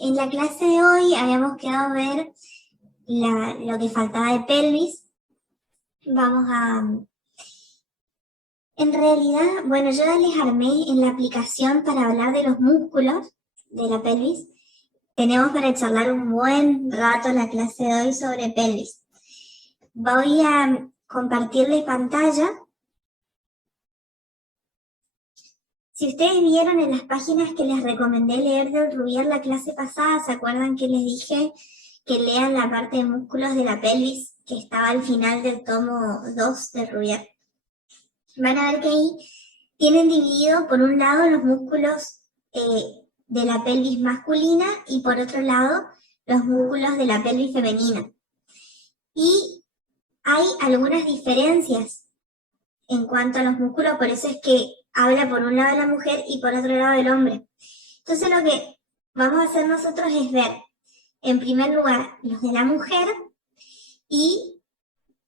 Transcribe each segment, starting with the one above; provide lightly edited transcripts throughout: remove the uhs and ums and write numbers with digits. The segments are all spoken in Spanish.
en la clase de hoy habíamos quedado a ver lo que faltaba de pelvis. En realidad, bueno, yo les armé en la aplicación para hablar de los músculos de la pelvis. Tenemos para charlar un buen rato la clase de hoy sobre pelvis. Voy a compartirle pantalla. Si ustedes vieron en las páginas que les recomendé leer del Rubier la clase pasada, ¿se acuerdan que les dije que lean la parte de músculos de la pelvis que estaba al final del tomo 2 del Rubier? Van a ver que ahí tienen dividido por un lado los músculos de la pelvis masculina y por otro lado los músculos de la pelvis femenina. Y hay algunas diferencias en cuanto a los músculos, por eso es que habla por un lado de la mujer y por otro lado del hombre. Entonces lo que vamos a hacer nosotros es ver, en primer lugar, los de la mujer, y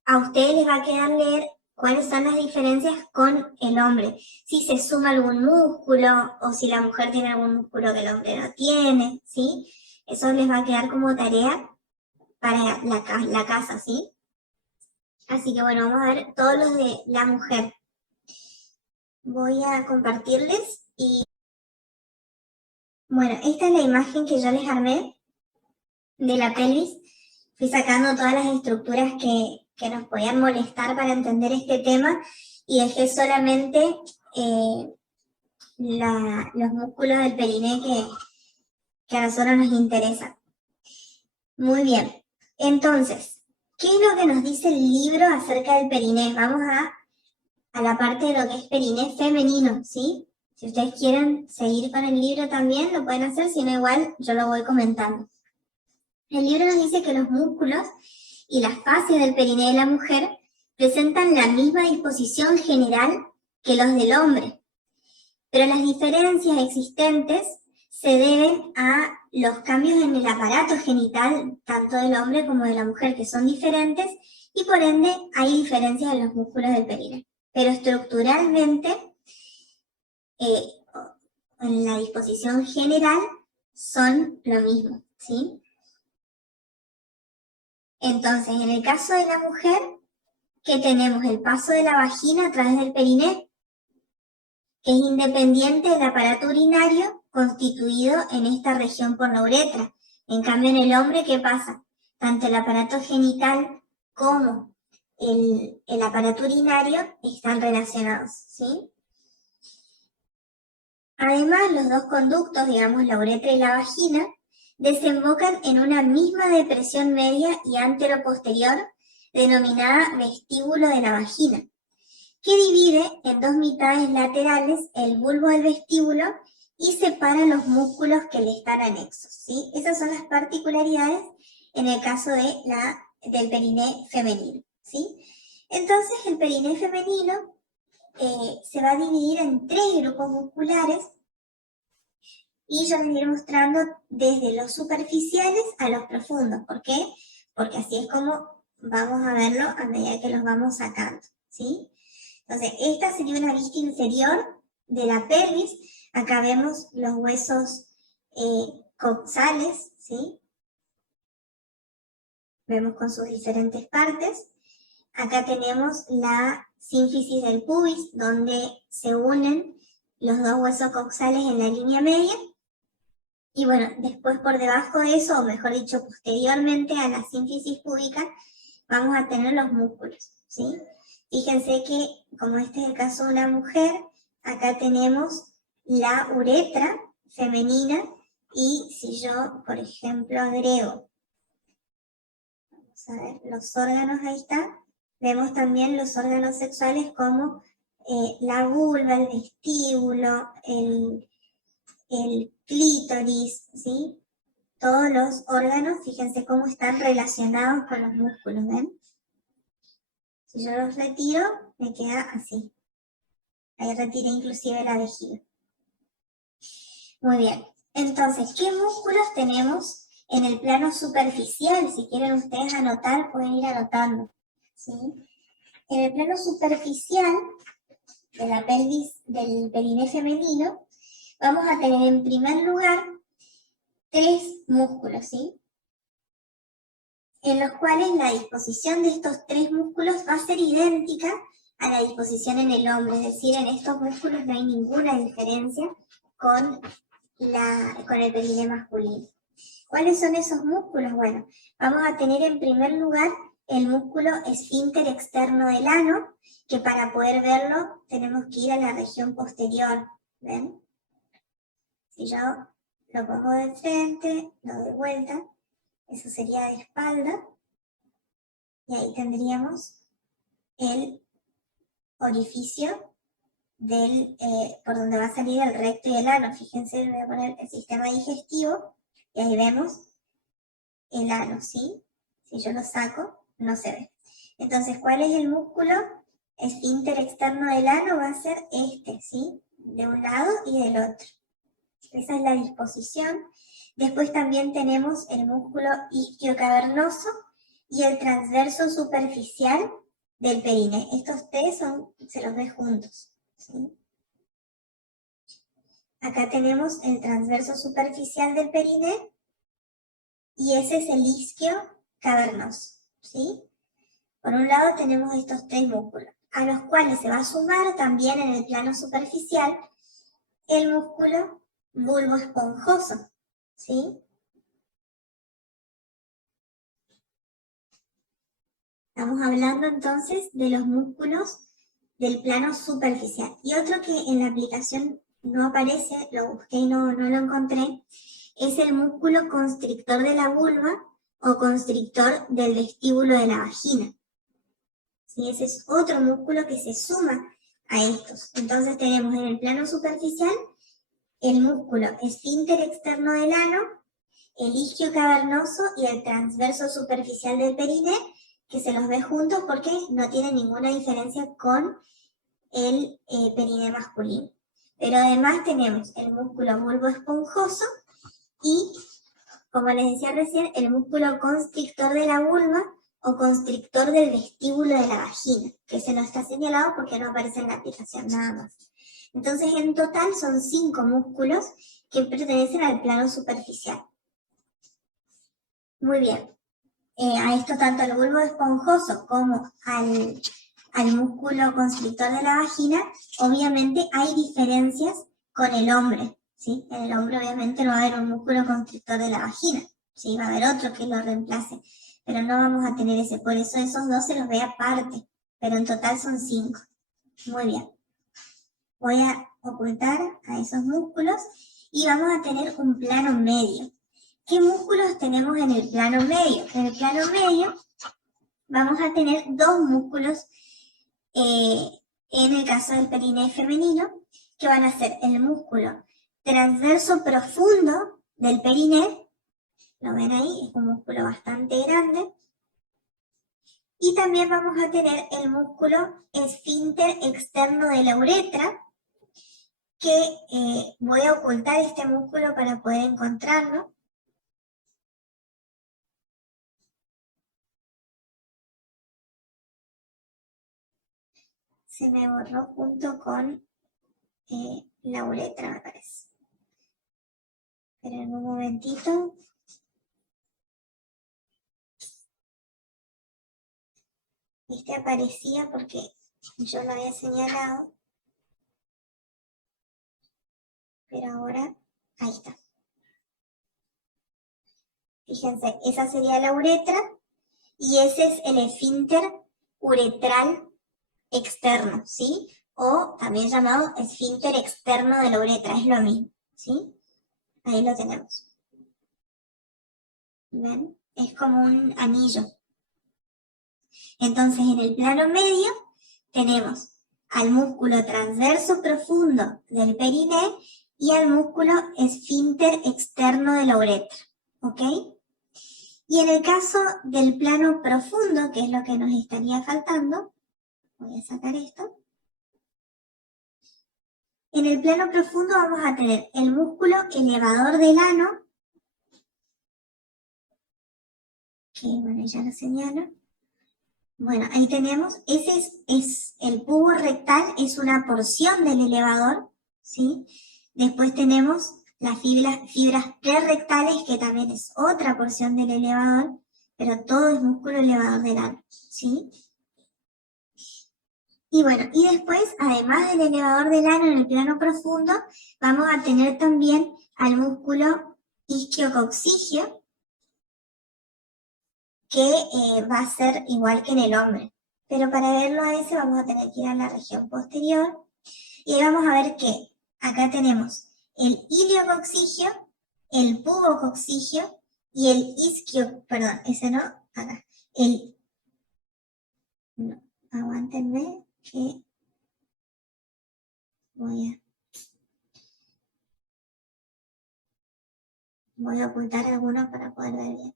a ustedes les va a quedar leer cuáles son las diferencias con el hombre. Si se suma algún músculo o si la mujer tiene algún músculo que el hombre no tiene, ¿sí? Eso les va a quedar como tarea para la casa, ¿sí? Así que bueno, vamos a ver todos los de la mujer. Voy a compartirles y... Bueno, esta es la imagen que yo les armé de la pelvis. Fui sacando todas las estructuras que nos podían molestar para entender este tema y dejé solamente los músculos del periné que a nosotros nos interesan. Muy bien, entonces, ¿qué es lo que nos dice el libro acerca del periné? Vamos a la parte de lo que es periné femenino, ¿sí? Si ustedes quieren seguir con el libro también, lo pueden hacer, si no igual yo lo voy comentando. El libro nos dice que los músculos y las fases del periné de la mujer presentan la misma disposición general que los del hombre, pero las diferencias existentes se deben a los cambios en el aparato genital, tanto del hombre como de la mujer, que son diferentes, y por ende hay diferencias en los músculos del periné. Pero estructuralmente, en la disposición general, son lo mismo, ¿sí? Entonces, en el caso de la mujer, que tenemos el paso de la vagina a través del periné, que es independiente del aparato urinario constituido en esta región por la uretra. En cambio, en el hombre, ¿qué pasa? Tanto el aparato genital como el aparato urinario están relacionados, ¿sí? Además, los dos conductos, digamos, la uretra y la vagina, desembocan en una misma depresión media y anteroposterior denominada vestíbulo de la vagina, que divide en dos mitades laterales el bulbo del vestíbulo y separa los músculos que le están anexos, ¿sí? Esas son las particularidades en el caso del periné femenino, ¿sí? Entonces, el periné femenino se va a dividir en 3 grupos musculares y yo les iré mostrando desde los superficiales a los profundos. ¿Por qué? Porque así es como vamos a verlo a medida que los vamos sacando, ¿sí? Entonces, esta sería una vista inferior de la pelvis. Acá vemos los huesos coxales, ¿sí? Vemos con sus diferentes partes. Acá tenemos la sínfisis del pubis, donde se unen los dos huesos coxales en la línea media. Y bueno, después por debajo de eso, o mejor dicho, posteriormente a la sínfisis púbica, vamos a tener los músculos, ¿sí? Fíjense que, como este es el caso de una mujer, acá tenemos la uretra femenina y si yo, por ejemplo, agrego, vamos a ver, los órganos, ahí está, vemos también los órganos sexuales como la vulva, el vestíbulo, el clítoris, ¿sí? Todos los órganos, fíjense cómo están relacionados con los músculos, ¿ven? Si yo los retiro, me queda así. Ahí retiré inclusive la vejiga. Muy bien. Entonces, ¿qué músculos tenemos en el plano superficial? Si quieren ustedes anotar, pueden ir anotando, ¿sí? En el plano superficial de la pelvis, del periné femenino, vamos a tener en primer lugar tres músculos, ¿sí? En los cuales la disposición de estos tres músculos va a ser idéntica a la disposición en el hombre, es decir, en estos músculos no hay ninguna diferencia con el periné masculino. ¿Cuáles son esos músculos? Bueno, vamos a tener en primer lugar el músculo esfínter externo del ano, que para poder verlo tenemos que ir a la región posterior, ¿ven? Si yo lo pongo de frente, lo doy vuelta, eso sería de espalda, y ahí tendríamos el orificio por donde va a salir el recto y el ano. Fíjense, voy a poner el sistema digestivo, y ahí vemos el ano, ¿sí? Si yo lo saco, no se ve. Entonces, ¿cuál es el músculo esfínter externo del ano? Va a ser este, ¿sí? De un lado y del otro. Esa es la disposición. Después también tenemos el músculo isquiocavernoso y el transverso superficial del periné. Estos tres se los ve juntos, ¿sí? Acá tenemos el transverso superficial del periné y ese es el isquio cavernoso, ¿sí? Por un lado tenemos estos tres músculos, a los cuales se va a sumar también en el plano superficial el músculo bulbo esponjoso, ¿sí? Estamos hablando entonces de los músculos del plano superficial. Y otro que en la aplicación no aparece, lo busqué y no lo encontré, es el músculo constrictor de la vulva o constrictor del vestíbulo de la vagina. ¿Sí? Ese es otro músculo que se suma a estos. Entonces tenemos en el plano superficial el músculo esfínter externo del ano, el isquio cavernoso y el transverso superficial del periné, que se los ve juntos porque no tienen ninguna diferencia con el periné masculino. Pero además tenemos el músculo bulbo esponjoso y, como les decía recién, el músculo constrictor de la vulva o constrictor del vestíbulo de la vagina, que se nos está señalado porque no aparece en la aplicación nada más. Entonces, en total son 5 músculos que pertenecen al plano superficial. Muy bien. A esto tanto al bulbo esponjoso como al músculo constrictor de la vagina, obviamente hay diferencias con el hombre, ¿sí? En el hombre obviamente no va a haber un músculo constrictor de la vagina, ¿sí? Va a haber otro que lo reemplace, pero no vamos a tener ese, por eso esos dos se los ve aparte, pero en total son 5. Muy bien. Voy a ocultar a esos músculos y vamos a tener un plano medio. ¿Qué músculos tenemos en el plano medio? En el plano medio vamos a tener 2 músculos en el caso del periné femenino, que van a ser el músculo transverso profundo del periné, lo ven ahí, es un músculo bastante grande, y también vamos a tener el músculo esfínter externo de la uretra, que voy a ocultar este músculo para poder encontrarlo. Se me borró junto con la uretra, me parece. Pero en un momentito. Este aparecía porque yo lo había señalado. Pero ahora, ahí está. Fíjense, esa sería la uretra y ese es el esfínter uretral externo, ¿sí? O también llamado esfínter externo de la uretra, es lo mismo, ¿sí? Ahí lo tenemos. ¿Ven? Es como un anillo. Entonces, en el plano medio tenemos al músculo transverso profundo del periné y al músculo esfínter externo de la uretra, ¿ok? Y en el caso del plano profundo, que es lo que nos estaría faltando, voy a sacar esto. En el plano profundo vamos a tener el músculo elevador del ano, que bueno, ya lo señalo. Bueno, ahí tenemos, ese es el pubo rectal, es una porción del elevador, ¿sí? Después tenemos las fibras prerrectales, que también es otra porción del elevador, pero todo es músculo elevador del ano, ¿sí? Y bueno, y después, además del elevador del ano en el plano profundo, vamos a tener también al músculo isquiococcigio, que va a ser igual que en el hombre. Pero para verlo a ese vamos a tener que ir a la región posterior. Y ahí vamos a ver que acá tenemos el iliococcigio, el pubococcigio y el perdón, ese no, acá. No, aguántenme que voy a ocultar algunos para poder ver bien.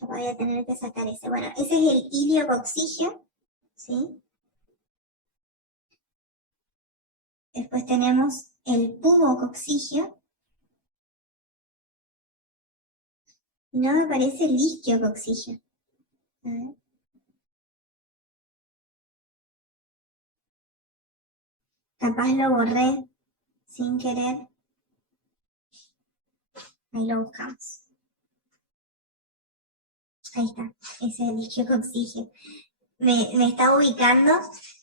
Voy a tener que sacar ese. Bueno, ese es el iliococcigio, ¿sí? Después tenemos el pubococcigio. No me parece el isquiococcigio. A ver. Capaz lo borré sin querer. Ahí lo buscamos. Ahí está. Ese es el isquiococcigio. Me está ubicando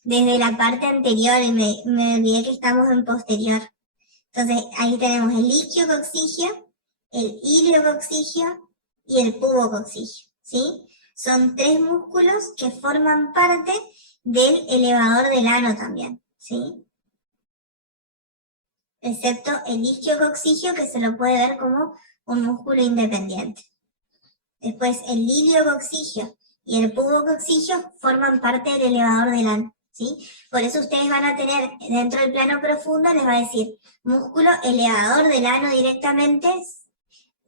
desde la parte anterior y me olvidé que estamos en posterior. Entonces, ahí tenemos el isquiococcigio, el iliococcigio y el pubococcigio, ¿sí? Son tres músculos que forman parte del elevador del ano también, ¿sí? Excepto el isquiococcigio, que se lo puede ver como un músculo independiente. Después, el iliococcigio y el pubococcigio forman parte del elevador del ano, ¿sí? Por eso ustedes van a tener, dentro del plano profundo, les va a decir músculo elevador del ano directamente.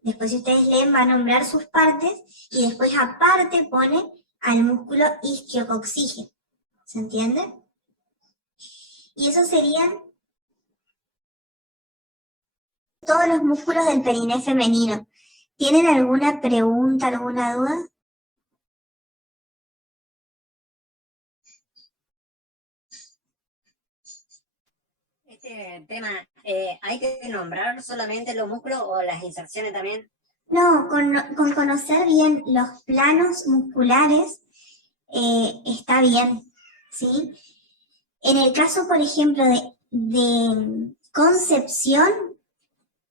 Después, si ustedes leen, va a nombrar sus partes y después aparte pone al músculo isquiococcigio. ¿Se entiende? Y esos serían todos los músculos del periné femenino. ¿Tienen alguna pregunta, alguna duda? Este tema, ¿hay que nombrar solamente los músculos o las inserciones también? No, con conocer bien los planos musculares está bien, ¿sí? En el caso, por ejemplo, de Concepción,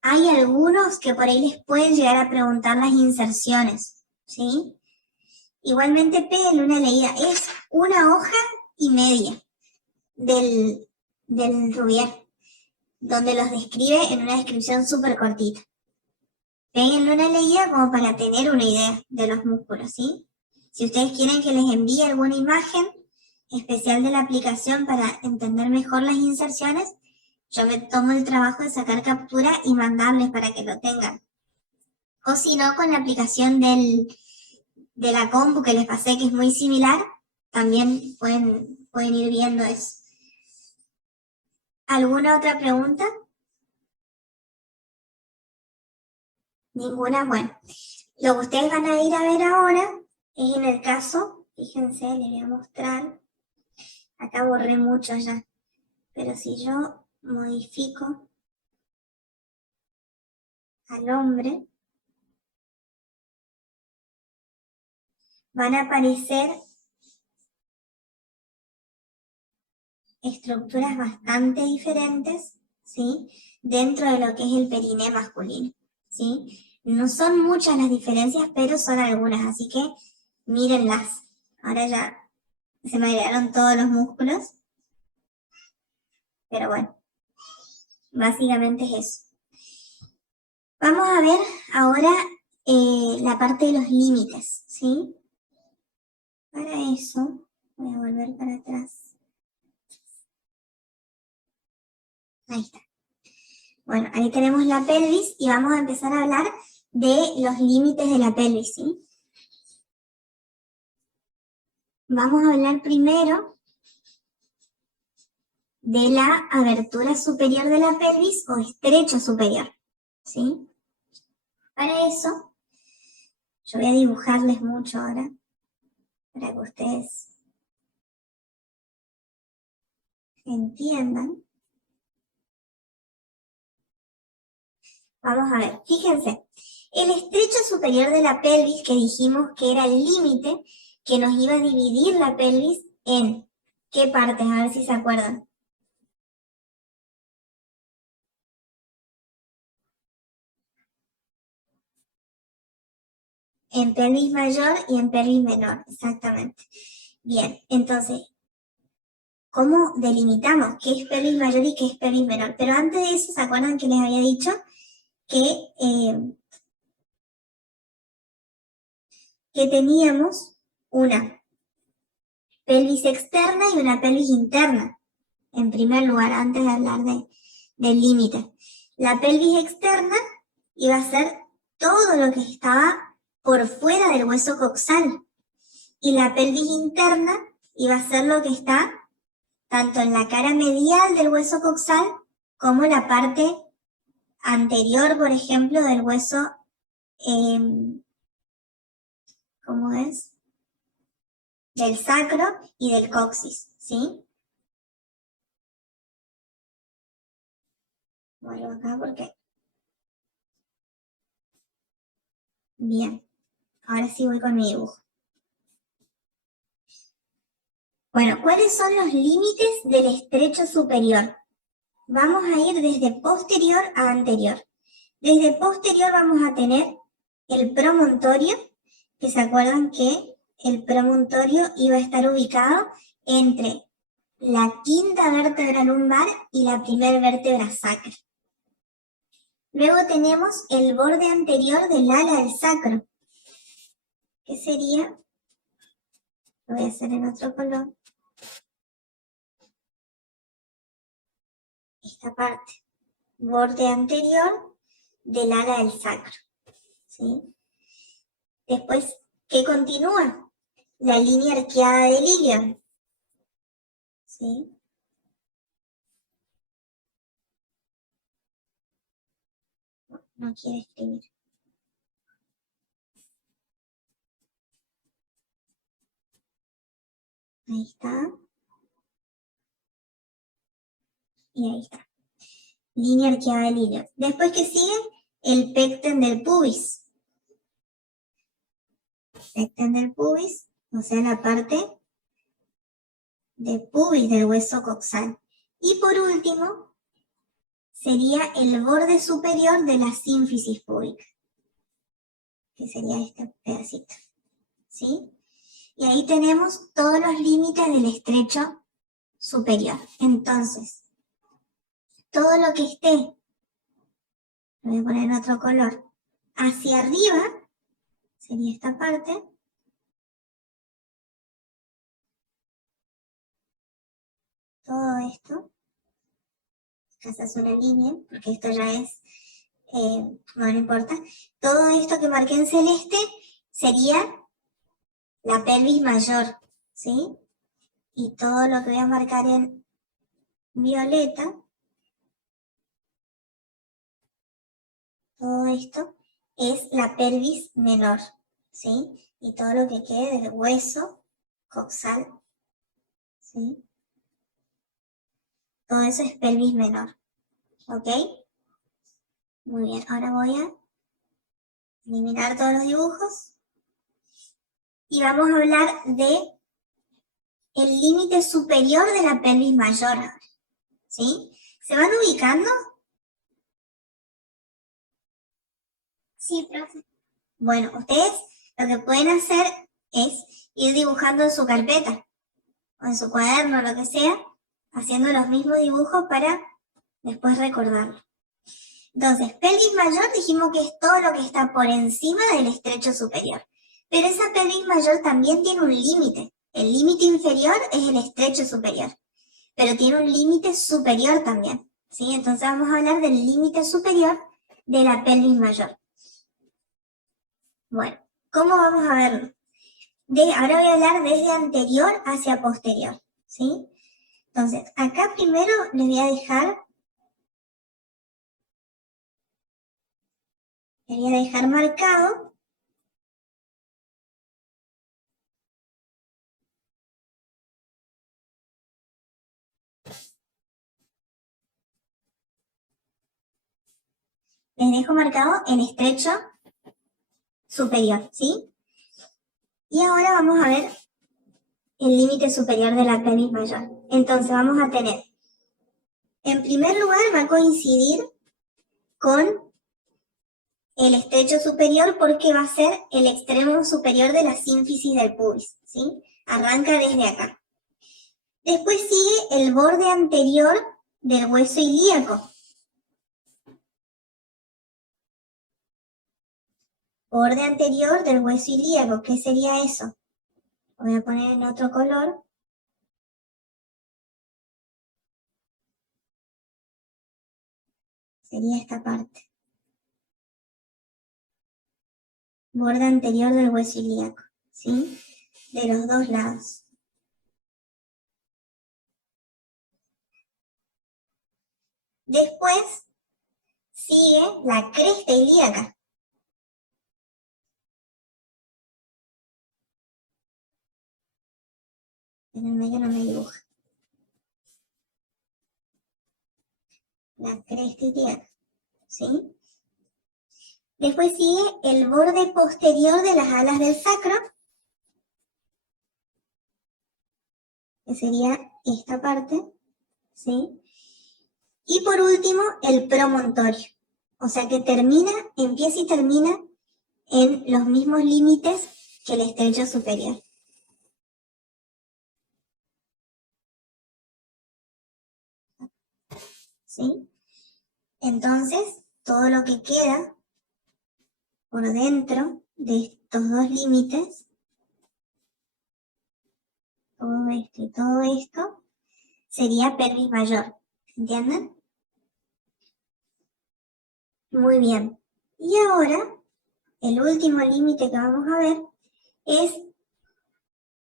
hay algunos que por ahí les pueden llegar a preguntar las inserciones, ¿sí? Igualmente pégale una leída, es una hoja y media del Rubier, donde los describe en una descripción súper cortita. Péguenle una leída como para tener una idea de los músculos, ¿sí? Si ustedes quieren que les envíe alguna imagen especial de la aplicación para entender mejor las inserciones, yo me tomo el trabajo de sacar captura y mandarles para que lo tengan. O si no, con la aplicación de la compu que les pasé, que es muy similar, también pueden ir viendo eso. ¿Alguna otra pregunta? Ninguna. Bueno, lo que ustedes van a ir a ver ahora es en el caso, fíjense, les voy a mostrar, acá borré mucho ya, pero si yo modifico al hombre, van a aparecer estructuras bastante diferentes, ¿sí? Dentro de lo que es el periné masculino, ¿sí? No son muchas las diferencias, pero son algunas, así que mírenlas. Ahora ya se me agregaron todos los músculos, pero bueno, básicamente es eso. Vamos a ver ahora la parte de los límites, ¿sí? Para eso, voy a volver para atrás. Ahí está. Bueno, ahí tenemos la pelvis y vamos a empezar a hablar de los límites de la pelvis, ¿sí? vamos a hablar primero de la abertura superior de la pelvis o estrecho superior, ¿sí? Para eso, yo voy a dibujarles mucho ahora, para que ustedes entiendan. Vamos a ver, fíjense, el estrecho superior de la pelvis que dijimos que era el límite que nos iba a dividir la pelvis en ¿qué partes? A ver si se acuerdan. En pelvis mayor y en pelvis menor, exactamente. Bien, entonces, ¿cómo delimitamos qué es pelvis mayor y qué es pelvis menor? Pero antes de eso, ¿se acuerdan que les había dicho que teníamos una pelvis externa y una pelvis interna? En primer lugar, antes de hablar del límite. La pelvis externa iba a ser todo lo que estaba por fuera del hueso coxal. Y la pelvis interna iba a ser lo que está tanto en la cara medial del hueso coxal como la parte anterior, por ejemplo, del hueso, ¿cómo es? Del sacro y del coxis, ¿sí? Vuelvo acá porque... Bien, ahora sí voy con mi dibujo. Bueno, ¿cuáles son los límites del estrecho superior? Vamos a ir desde posterior a anterior. Desde posterior vamos a tener el promontorio, que se acuerdan que el promontorio iba a estar ubicado entre la quinta vértebra lumbar y la primera vértebra sacra. Luego tenemos el borde anterior del ala del sacro, que sería, lo voy a hacer en otro color, esta parte, borde anterior del ala del sacro, ¿sí? Después, ¿qué continúa? La línea arqueada del ilion, ¿sí? No quiere escribir. Ahí está. Y ahí está. Línea arqueada del ilion. Después, ¿qué sigue? El pecten del pubis. Pecten del pubis, o sea, la parte de pubis del hueso coxal. Y por último, sería el borde superior de la sínfisis púbica, que sería este pedacito, ¿sí? Y ahí tenemos todos los límites del estrecho superior. Entonces, todo lo que esté, lo voy a poner en otro color, hacia arriba, sería esta parte, todo esto, acá se hace una línea, porque esto ya es, no importa, todo esto que marqué en celeste sería la pelvis mayor, ¿sí? Y todo lo que voy a marcar en violeta, todo esto es la pelvis menor, ¿sí? Y todo lo que quede del hueso coxal, ¿sí? Todo eso es pelvis menor, ¿ok? Muy bien, ahora voy a eliminar todos los dibujos y vamos a hablar de el límite superior de la pelvis mayor, ¿sí? ¿Se van ubicando? Sí, profe. Bueno, ustedes lo que pueden hacer es ir dibujando en su carpeta o en su cuaderno, lo que sea, haciendo los mismos dibujos para después recordarlo. Entonces, pelvis mayor dijimos que es todo lo que está por encima del estrecho superior. Pero esa pelvis mayor también tiene un límite. El límite inferior es el estrecho superior, pero tiene un límite superior también, ¿sí? Entonces vamos a hablar del límite superior de la pelvis mayor. Bueno, ¿cómo vamos a verlo? ahora voy a hablar desde anterior hacia posterior, ¿sí? Entonces, acá primero les voy a dejar marcado el estrecho superior, ¿sí? Y ahora vamos a ver el límite superior de la pelvis mayor. Entonces vamos a tener, en primer lugar va a coincidir con el estrecho superior porque va a ser el extremo superior de la sínfisis del pubis, ¿sí? Arranca desde acá. Después sigue el borde anterior del hueso ilíaco. Borde anterior del hueso ilíaco, ¿qué sería eso? Voy a poner en otro color. Sería esta parte. Borde anterior del hueso ilíaco, ¿sí? De los dos lados. Después sigue la cresta ilíaca. En el medio no me dibuja. La cresta ilíaca, ¿sí? Después sigue el borde posterior de las alas del sacro, que sería esta parte, ¿sí? Y por último, el promontorio. O sea que empieza y termina en los mismos límites que el estrecho superior. ¿Sí? Entonces, todo lo que queda por dentro de estos dos límites, todo esto y todo esto, sería pelvis mayor. ¿Entienden? Muy bien. Y ahora, el último límite que vamos a ver es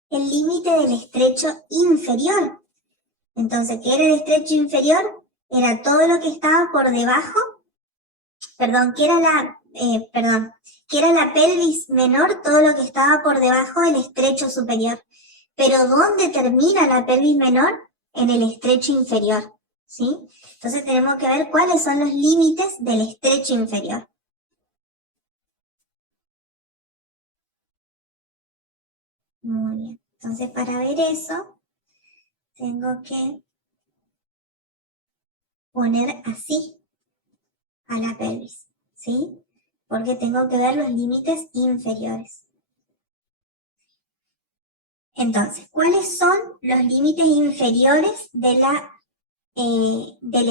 el límite del estrecho inferior. Entonces, ¿qué era el estrecho inferior? Era todo lo que estaba por debajo, que era la pelvis menor, todo lo que estaba por debajo del estrecho superior. Pero ¿dónde termina la pelvis menor? En el estrecho inferior, ¿sí? Entonces tenemos que ver cuáles son los límites del estrecho inferior. Muy bien. Entonces, para ver eso, tengo que poner así a la pelvis, ¿sí? Porque tengo que ver los límites inferiores. Entonces, ¿cuáles son los límites inferiores del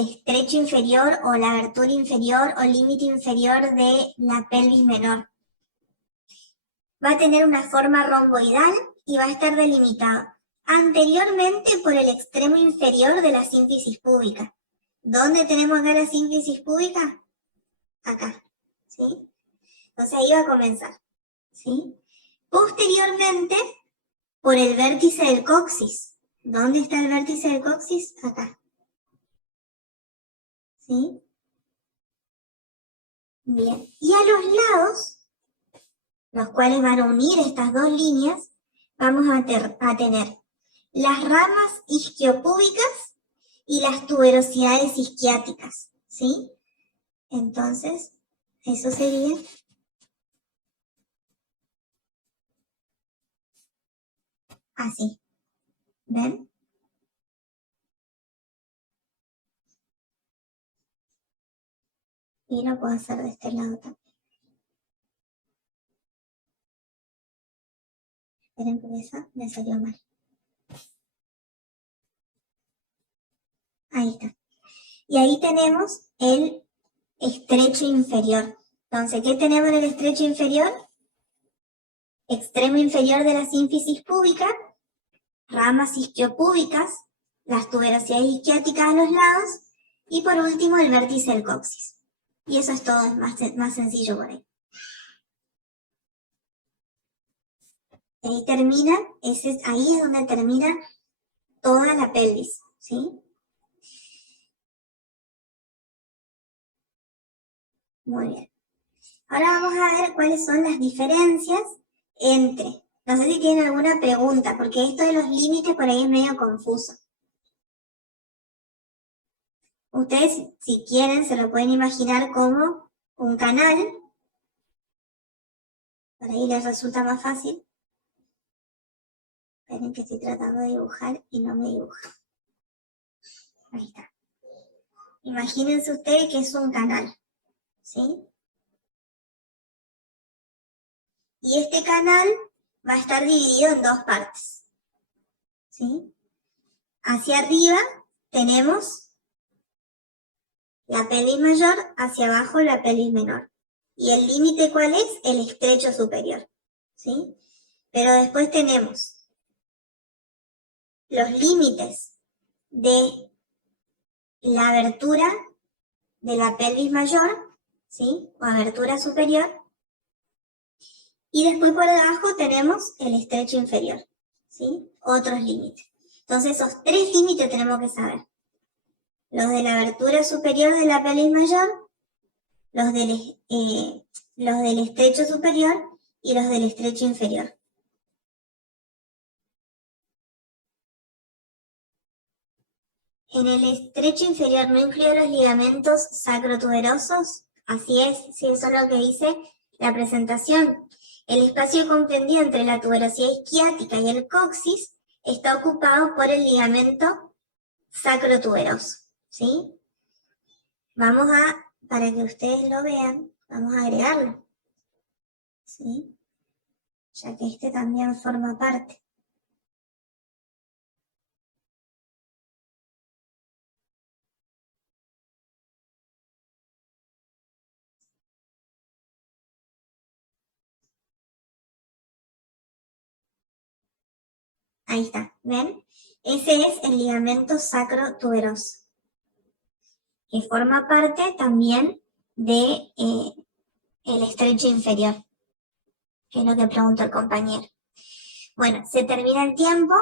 estrecho inferior o la abertura inferior o límite inferior de la pelvis menor? Va a tener una forma romboidal y va a estar delimitado anteriormente por el extremo inferior de la sínfisis púbica. ¿Dónde tenemos acá la sínfisis púbica? Acá, ¿sí? Entonces ahí va a comenzar, ¿sí? Posteriormente, por el vértice del coxis. ¿Dónde está el vértice del coxis? Acá. ¿Sí? Bien. Y a los lados, los cuales van a unir estas dos líneas, vamos a tener las ramas isquiopúbicas y las tuberosidades isquiáticas, ¿sí? Entonces, eso sería así. ¿Ven? Y lo puedo hacer de este lado también. Esperen porque esa me salió mal. Ahí está. Y ahí tenemos el estrecho inferior. Entonces, ¿qué tenemos en el estrecho inferior? Extremo inferior de la sínfisis púbica, ramas isquiopúbicas, las tuberosidades isquiáticas a los lados, y por último el vértice del coxis. Y eso es todo, es más sencillo por ahí. Ahí termina, ahí es donde termina toda la pelvis, ¿sí? Muy bien. Ahora vamos a ver cuáles son las diferencias entre, no sé si tienen alguna pregunta, porque esto de los límites por ahí es medio confuso. Ustedes, si quieren, se lo pueden imaginar como un canal. Por ahí les resulta más fácil. Esperen que estoy tratando de dibujar y no me dibuja. Ahí está. Imagínense ustedes que es un canal, ¿sí? Y este canal va a estar dividido en dos partes, ¿sí? Hacia arriba tenemos la pelvis mayor, hacia abajo la pelvis menor. ¿Y el límite cuál es? El estrecho superior, ¿sí? Pero después tenemos los límites de la abertura de la pelvis mayor, ¿sí? O abertura superior. Y después por debajo tenemos el estrecho inferior, ¿sí? Otros límites. Entonces esos tres límites tenemos que saber. Los de la abertura superior de la pelvis mayor, los del estrecho superior y los del estrecho inferior. En el estrecho inferior no incluyo los ligamentos sacrotuberosos, así es, si eso es lo que dice la presentación. El espacio comprendido entre la tuberosidad isquiática y el coxis está ocupado por el ligamento sacrotuberoso, ¿sí? Vamos para que ustedes lo vean, vamos a agregarlo, ¿sí? Ya que este también forma parte. Ahí está, ¿ven? Ese es el ligamento sacrotuberoso, que forma parte también de el estrecho inferior, que es lo que preguntó el compañero. Bueno, se termina el tiempo.